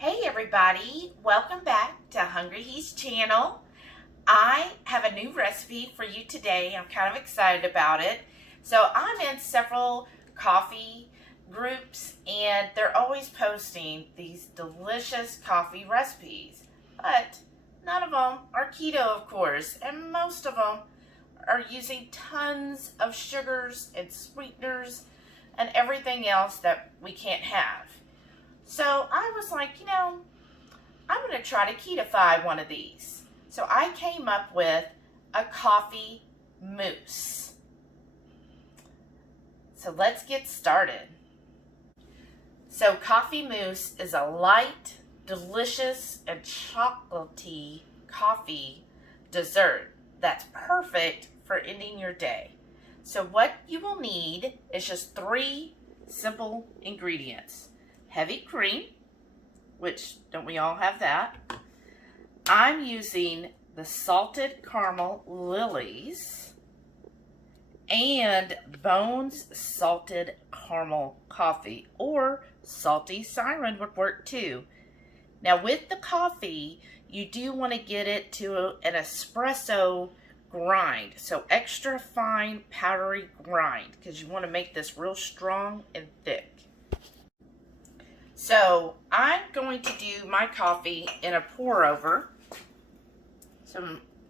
Hey everybody, welcome back to Hungry He's channel. I have a new recipe for you today. I'm kind of excited about it. So I'm in several coffee groups and they're always posting these delicious coffee recipes. But none of them are keto, of course, and most of them are using tons of sugars and sweeteners and everything else that we can't have. So I was like, I'm going to try to ketify one of these. So I came up with a coffee mousse. So let's get started. So coffee mousse is a light, delicious, and chocolatey coffee dessert that's perfect for ending your day. So what you will need is just 3 simple ingredients. Heavy cream, which don't we all have that? I'm using the salted caramel lilies and Bones salted caramel coffee, or salty siren would work too. Now with the coffee, you do want to get it to an espresso grind, so extra fine powdery grind, because you want to make this real strong and thick. So I'm going to do my coffee in a pour over.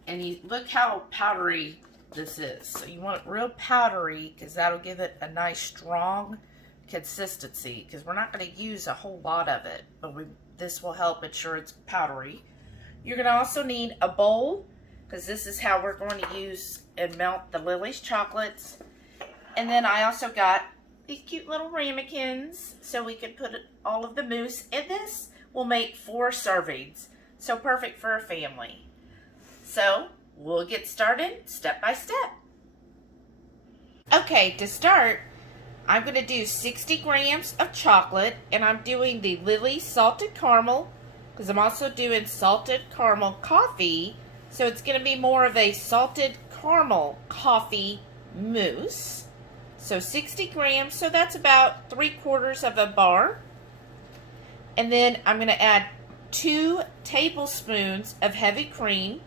And you look how powdery this is. So you want it real powdery because that'll give it a nice strong consistency, because we're not going to use a whole lot of it, but this will help ensure it's powdery. You're going to also need a bowl, because this is how we're going to use and melt the Lily's chocolates. And then I also got these cute little ramekins, so we can put all of the mousse. And this will make 4 servings, so perfect for a family. So we'll get started step by step. Okay, to start, I'm going to do 60 grams of chocolate, and I'm doing the Lily salted caramel, because I'm also doing salted caramel coffee, so it's going to be more of a salted caramel coffee mousse. So 60 grams, so that's about 3/4 of a bar. And then I'm going to add 2 tablespoons of heavy cream.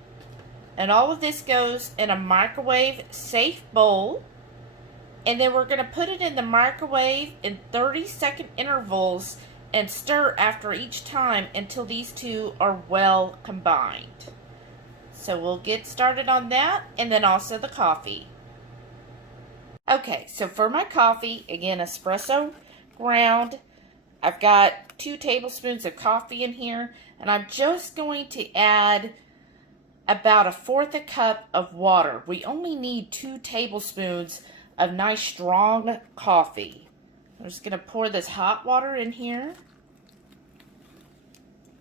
And all of this goes in a microwave safe bowl. And then we're going to put it in the microwave in 30-second intervals and stir after each time until these 2 are well combined. So we'll get started on that, and then also the coffee. Okay, so for my coffee, again, espresso ground, I've got 2 tablespoons of coffee in here, and I'm just going to add about 1/4 cup of water. We only need 2 tablespoons of nice strong coffee. I'm just going to pour this hot water in here.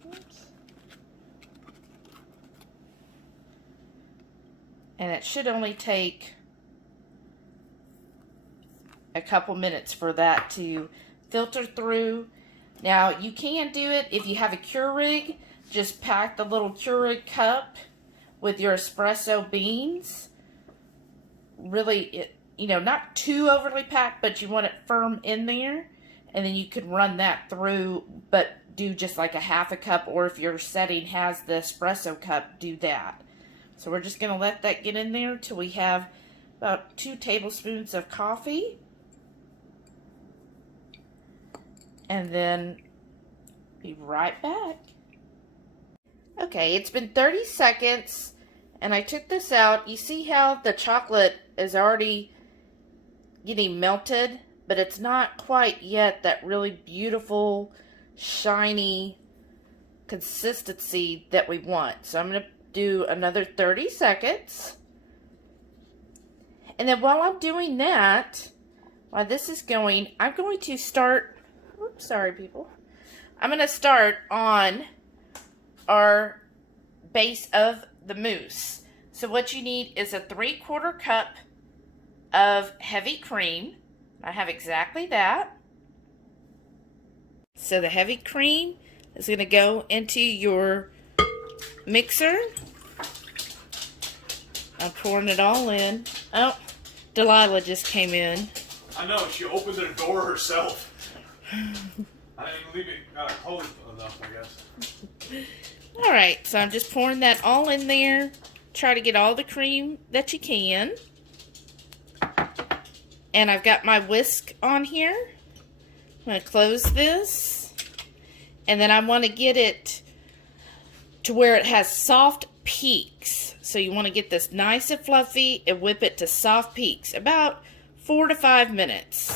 Oops. And it should only take a couple minutes for that to filter through. Now you can do it if you have a Keurig. Just pack the little Keurig cup with your espresso beans. Really, not too overly packed, but you want it firm in there. And then you could run that through, but do just like a 1/2 cup, or if your setting has the espresso cup, do that. So we're just going to let that get in there till we have about 2 tablespoons of coffee. And then be right back. Okay, it's been 30 seconds and I took this out. You see how the chocolate is already getting melted, but it's not quite yet that really beautiful, shiny consistency that we want. So I'm going to do another 30 seconds. And then while I'm doing that, while this is going, I'm going to start, oops, sorry people. I'm going to start on our base of the mousse. So what you need is a 3/4 cup of heavy cream. I have exactly that. So the heavy cream is going to go into your mixer. I'm pouring it all in. Oh, Delilah just came in. I know, she opened the door herself. I didn't leave it closed enough, I guess. All right, so I'm just pouring that all in there. Try to get all the cream that you can. And I've got my whisk on here. I'm going to close this. And then I want to get it to where it has soft peaks. So you want to get this nice and fluffy and whip it to soft peaks. About 4 to 5 minutes.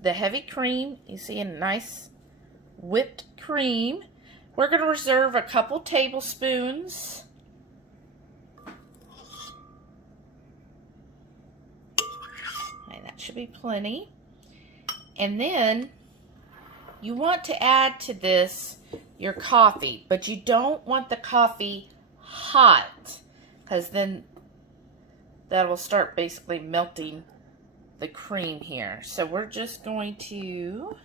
The heavy cream, you see a nice whipped cream. We're going to reserve a couple tablespoons. Okay, that should be plenty. And then you want to add to this your coffee, but you don't want the coffee hot, because then that will start basically melting the cream here. So we're just going to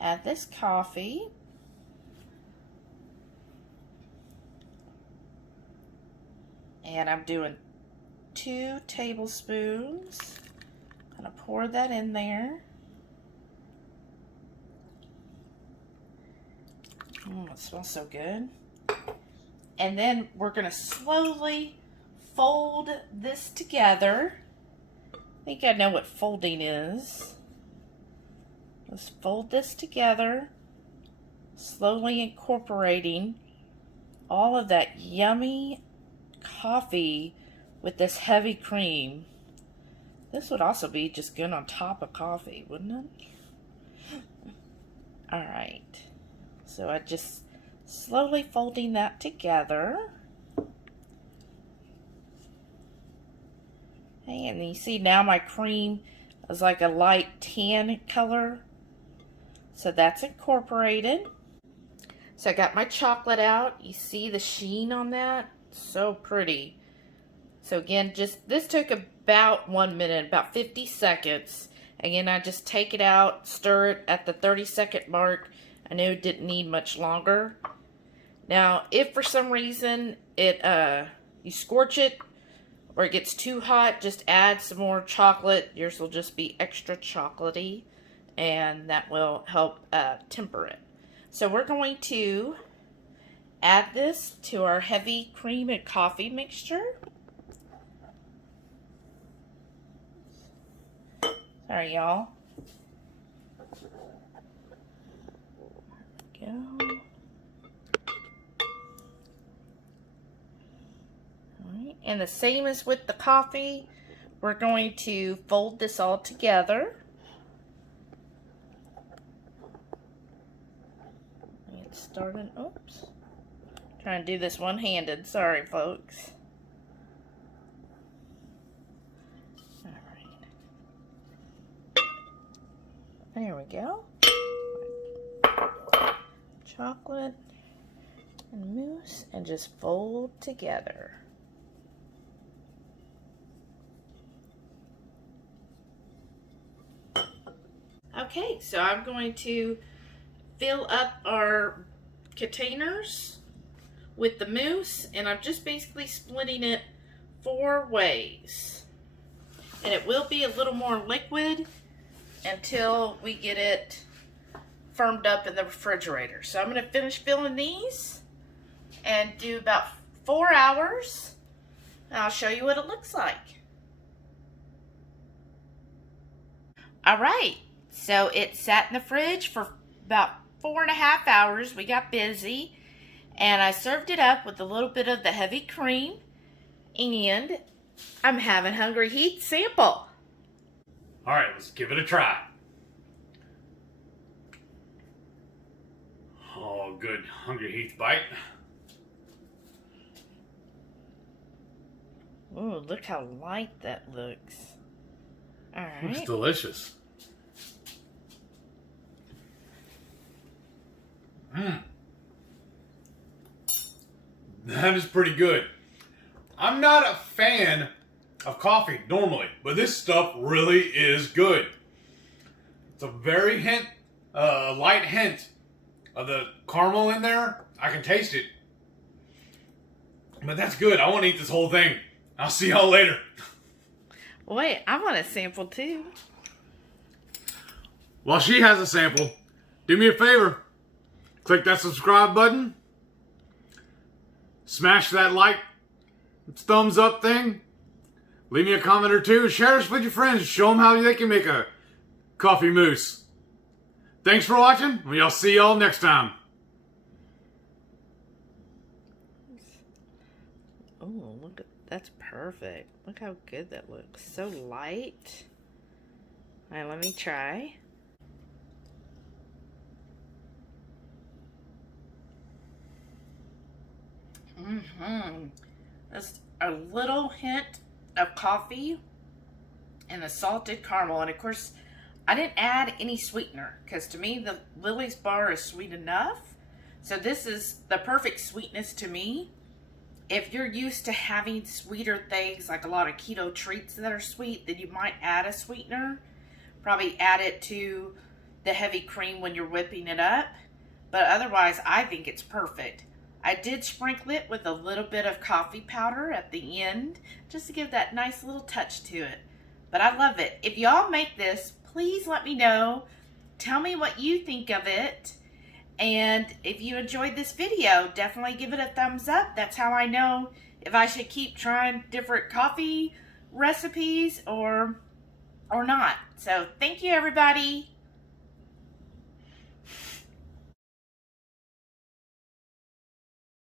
add this coffee. And I'm doing 2 tablespoons. I'm going to pour that in there. It smells so good. And then we're going to slowly fold this together. I think I know what folding is. Let's fold this together, slowly incorporating all of that yummy coffee with this heavy cream. This would also be just good on top of coffee, wouldn't it? All right. So I just slowly folding that together. And you see now my cream is like a light tan color. So that's incorporated. So I got my chocolate out. You see the sheen on that? So pretty. So again, this took about 1 minute, about 50 seconds. Again, I just take it out, stir it at the 30-second mark. I know it didn't need much longer. Now, if for some reason you scorch it or it gets too hot, just add some more chocolate. Yours will just be extra chocolatey, and that will help temper it. So we're going to add this to our heavy cream and coffee mixture. Sorry, y'all. There we go. Alright, and the same as with the coffee, we're going to fold this all together. Get started. Oops. Trying to do this one-handed. Sorry, folks. There we go. Chocolate and mousse, and just fold together. Okay, so I'm going to fill up our containers with the mousse, and I'm just basically splitting it 4 ways. And it will be a little more liquid until we get it firmed up in the refrigerator. So I'm going to finish filling these and do about 4 hours. And I'll show you what it looks like. Alright, so it sat in the fridge for about 4.5 hours. We got busy, and I served it up with a little bit of the heavy cream, and I'm having Hungry Heat sample. Alright, let's give it a try. Oh, good Hungry Heat bite. Ooh, look how light that looks. Alright. Looks delicious. That is pretty good. I'm not a fan of coffee normally, but this stuff really is good. It's a very light hint of the caramel in there. I can taste it. But that's good. I want to eat this whole thing. I'll see y'all later. Wait, I want a sample too. While she has a sample, do me a favor. Click that subscribe button. Smash that like, thumbs up thing. Leave me a comment or two. Share this with your friends. Show them how they can make a coffee mousse. Thanks for watching. I'll see y'all next time. Oh, look at that's perfect. Look how good that looks. So light. All right, let me try. Just a little hint of coffee and the salted caramel. And of course, I didn't add any sweetener because to me, the Lily's bar is sweet enough. So this is the perfect sweetness to me. If you're used to having sweeter things, like a lot of keto treats that are sweet, then you might add a sweetener. Probably add it to the heavy cream when you're whipping it up. But otherwise, I think it's perfect. I did sprinkle it with a little bit of coffee powder at the end, just to give that nice little touch to it. But I love it. If y'all make this, please let me know. Tell me what you think of it. And if you enjoyed this video, definitely give it a thumbs up. That's how I know if I should keep trying different coffee recipes or not. So thank you, everybody.